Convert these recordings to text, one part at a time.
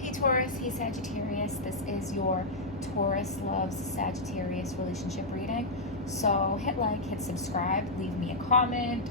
Hey Taurus, hey Sagittarius. This is your Taurus loves Sagittarius relationship reading. So hit like, hit subscribe, leave me a comment.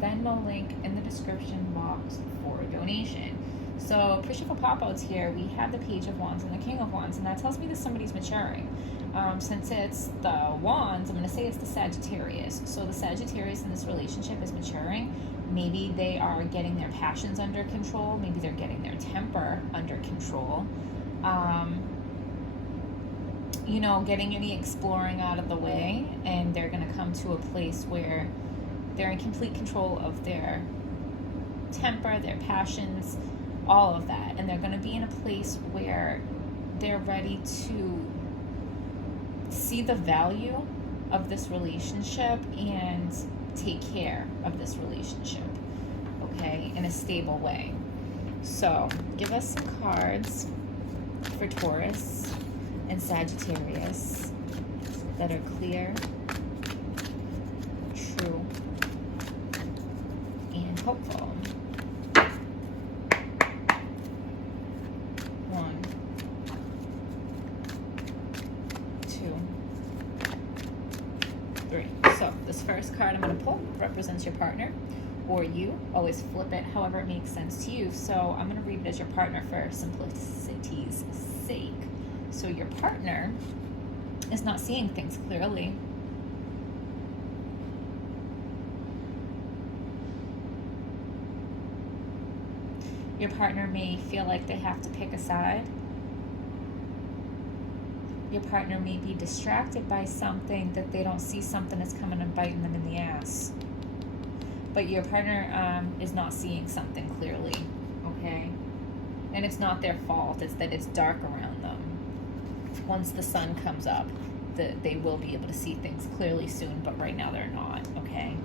Venmo link in the description box for a donation. So appreciate for pop-outs here. We have the Page of Wands and the King of Wands, and that tells me that somebody's maturing. Since it's the Wands, I'm going to say it's the Sagittarius. So the Sagittarius in this relationship is maturing. Maybe they are getting their passions under control. Maybe they're getting their temper under control. Getting any exploring out of the way, and they're going to come to a place where they're in complete control of their temper, their passions, all of that. And they're going to be in a place where they're ready to see the value of this relationship and take care of this relationship, okay, in a stable way. So give us some cards for Taurus and Sagittarius that are clear, true, and hopeful. 1, 2, 3. So this first card I'm going to pull represents your partner or you. Always flip it however it makes sense to you. So I'm going to read it as your partner for simplicity's sake. So your partner is not seeing things clearly. Your partner may feel like they have to pick a side. Your partner may be distracted by something that they don't see something that's coming and biting them in the ass. But your partner is not seeing something clearly, okay? And it's not their fault. It's that it's dark around them. Once the sun comes up, they will be able to see things clearly soon, but right now they're not, okay?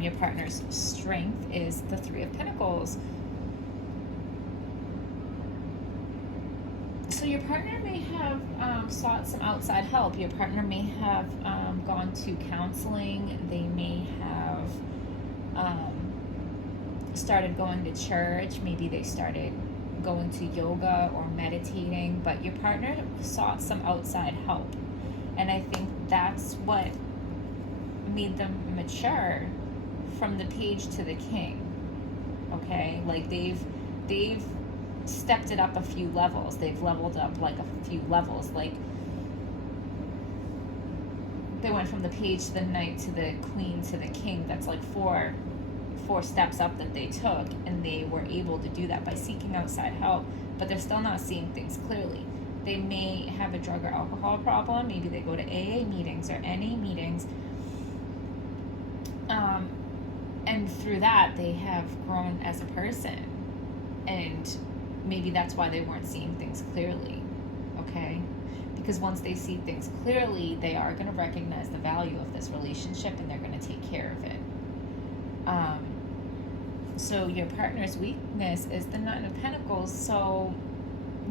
Your partner's strength is the 3 of Pentacles. So your partner may have sought some outside help. Your partner may have gone to counseling. They may have started going to church. Maybe they started going to yoga or meditating, but your partner sought some outside help. And I think that's what made them mature from the Page to the King, okay? Like they've stepped it up a few levels. They've leveled up like a few levels. Like they went from the Page to the Knight to the Queen to the King. That's like four steps up that they took, and they were able to do that by seeking outside help, but they're still not seeing things clearly. They may have a drug or alcohol problem. Maybe they go to AA meetings or NA meetings, and through that they have grown as a person, and maybe that's why they weren't seeing things clearly, okay? Because once they see things clearly, they are going to recognize the value of this relationship, and they're going to take care of it. So your partner's weakness is the 9 of Pentacles. So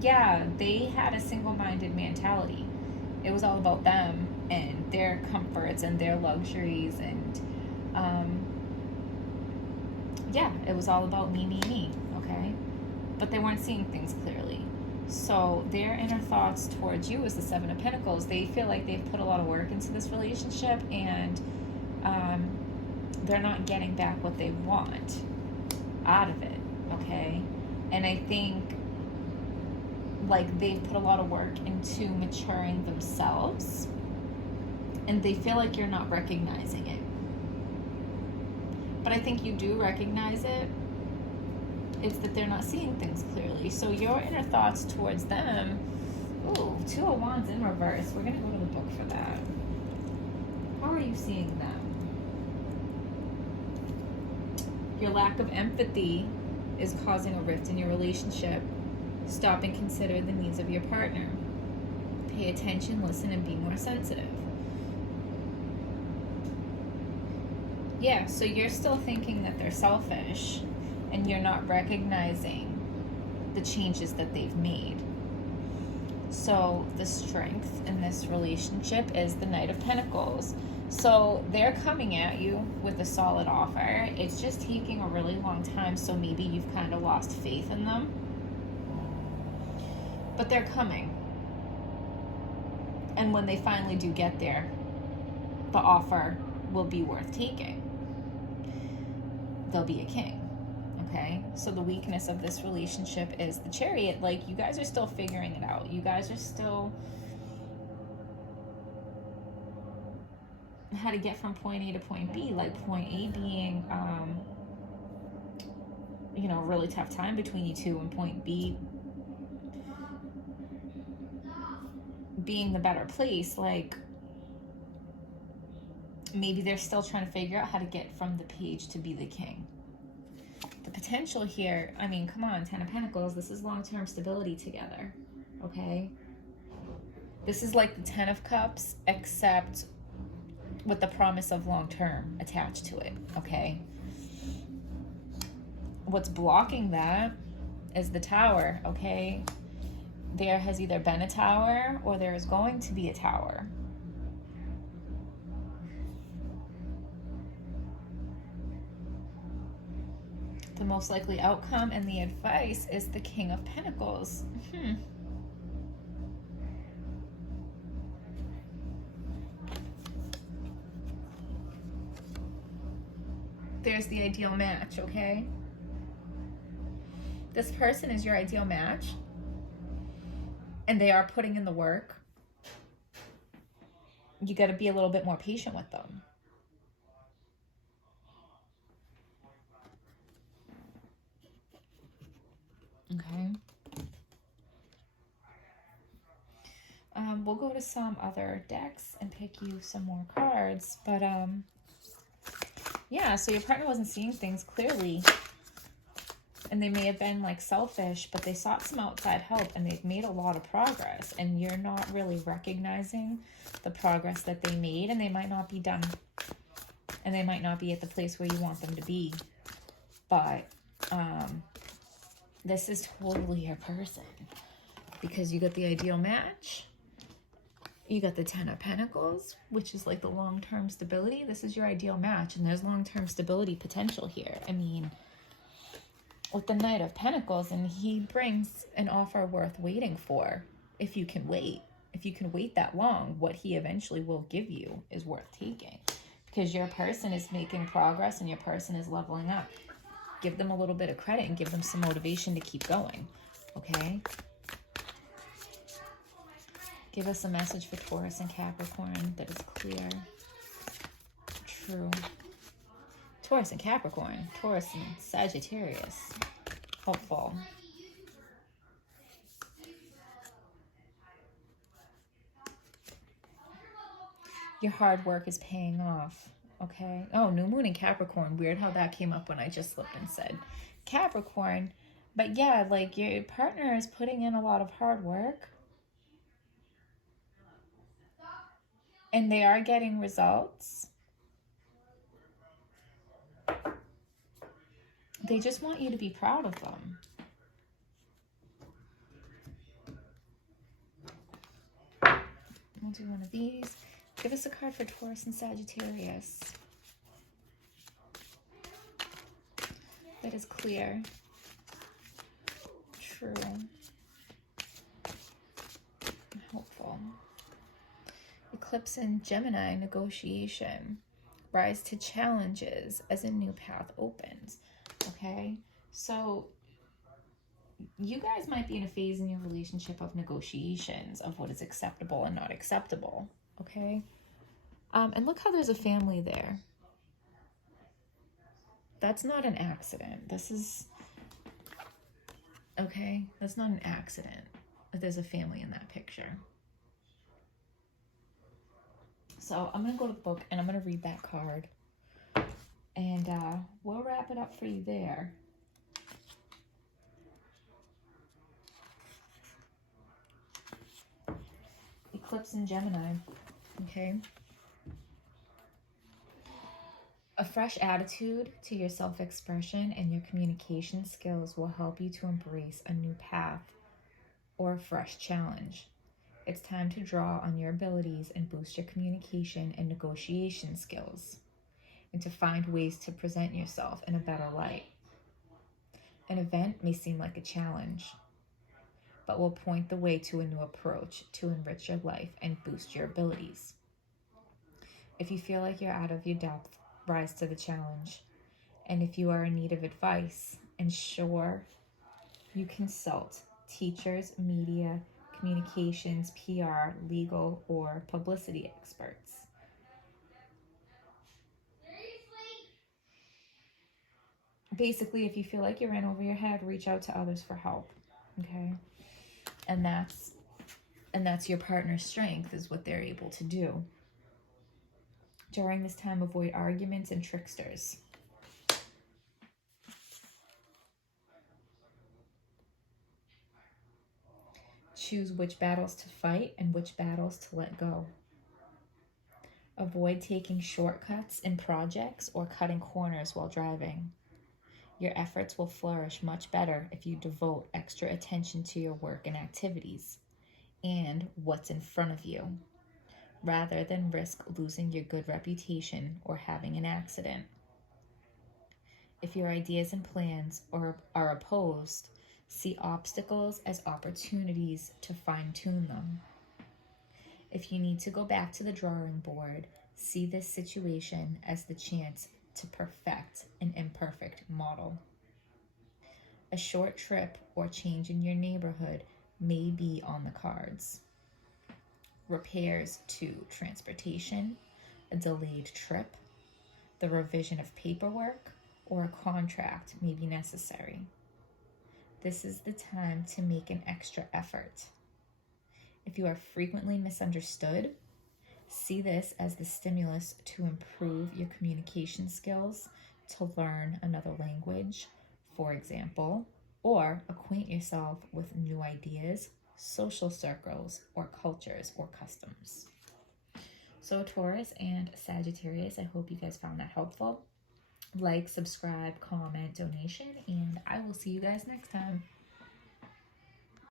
yeah, they had a single-minded mentality. It was all about them and their comforts and their luxuries, and yeah, it was all about me, okay? But they weren't seeing things clearly. So their inner thoughts towards you is the 7 of Pentacles. They feel like they've put a lot of work into this relationship, and they're not getting back what they want out of it, okay? And I think like they've put a lot of work into maturing themselves, and they feel like you're not recognizing it. But I think you do recognize it. It's that they're not seeing things clearly. So your inner thoughts towards them, ooh, 2 of Wands in reverse. We're going to go to the book for that. How are you seeing them? Your lack of empathy is causing a rift in your relationship. Stop and consider the needs of your partner. Pay attention, listen, and be more sensitive. Yeah, so you're still thinking that they're selfish, and you're not recognizing the changes that they've made. So the strength in this relationship is the Knight of Pentacles. So they're coming at you with a solid offer. It's just taking a really long time, so maybe you've kind of lost faith in them. But they're coming. And when they finally do get there, the offer will be worth taking. They'll be a king. Okay? So the weakness of this relationship is the Chariot. Like, you guys are still figuring it out. You guys are still how to get from point A to point B. Like, point A being, really tough time between you two, and point B being the better place. Like, maybe they're still trying to figure out how to get from the page to be the king. The potential here, I mean, come on, Ten of Pentacles, this is long-term stability together, okay? This is like the Ten of Cups, except with the promise of long-term attached to it, okay? What's blocking that is the Tower, okay? There has either been a tower or there is going to be a tower. The most likely outcome and the advice is the King of Pentacles. There's the ideal match, okay? This person is your ideal match, and they are putting in the work. You got to be a little bit more patient with them. Okay. We'll go to some other decks and pick you some more cards. But, yeah, so your partner wasn't seeing things clearly. And they may have been, like, selfish, but they sought some outside help, and they've made a lot of progress. And you're not really recognizing the progress that they made, and they might not be done. And they might not be at the place where you want them to be. But, this is totally your person, because you got the ideal match. You got the Ten of Pentacles, which is like the long-term stability. This is your ideal match, and there's long-term stability potential here. I mean, with the Knight of Pentacles, and he brings an offer worth waiting for. If you can wait, that long, what he eventually will give you is worth taking, because your person is making progress and your person is leveling up. Give them a little bit of credit and give them some motivation to keep going, okay? Give us a message for Taurus and Capricorn that is clear. True. Taurus and Capricorn. Taurus and Sagittarius. Hopeful. Your hard work is paying off. Okay. Oh, new moon in Capricorn. Weird how that came up when I just slipped and said Capricorn. But yeah, like, your partner is putting in a lot of hard work. And they are getting results. They just want you to be proud of them. We'll do one of these. Give us a card for Taurus and Sagittarius. That is clear. True. Hopeful. Eclipse in Gemini, negotiation. Rise to challenges as a new path opens. Okay? So you guys might be in a phase in your relationship of negotiations of what is acceptable and not acceptable. Okay? And look how there's a family there. That's not an accident. This is... Okay? That's not an accident that there's a family in that picture. So I'm going to go to the book and I'm going to read that card. And we'll wrap it up for you there. Eclipse in Gemini. Okay? A fresh attitude to your self-expression and your communication skills will help you to embrace a new path or a fresh challenge. it's time to draw on your abilities and boost your communication and negotiation skills, and to find ways to present yourself in a better light. An event may seem like a challenge, but will point the way to a new approach to enrich your life and boost your abilities. If you feel like you're out of your depth, rise to the challenge. And if you are in need of advice, ensure you consult teachers, media, communications, PR, legal, or publicity experts. Basically, if you feel like you're in over your head, reach out to others for help. Okay? And that's your partner's strength, is what they're able to do. During this time, avoid arguments and tricksters. Choose which battles to fight and which battles to let go. Avoid taking shortcuts in projects or cutting corners while driving. Your efforts will flourish much better if you devote extra attention to your work and activities and what's in front of you, rather than risk losing your good reputation or having an accident. If your ideas and plans are opposed, see obstacles as opportunities to fine-tune them. If you need to go back to the drawing board, see this situation as the chance to perfect an imperfect model. A short trip or change in your neighborhood may be on the cards. Repairs to transportation, a delayed trip, the revision of paperwork, or a contract may be necessary. This is the time to make an extra effort. If you are frequently misunderstood, see this as the stimulus to improve your communication skills, to learn another language, for example, or acquaint yourself with new ideas, social circles, or cultures or customs. So Taurus and Sagittarius, I hope you guys found that helpful. Like, subscribe, comment, donation, and I will see you guys next time.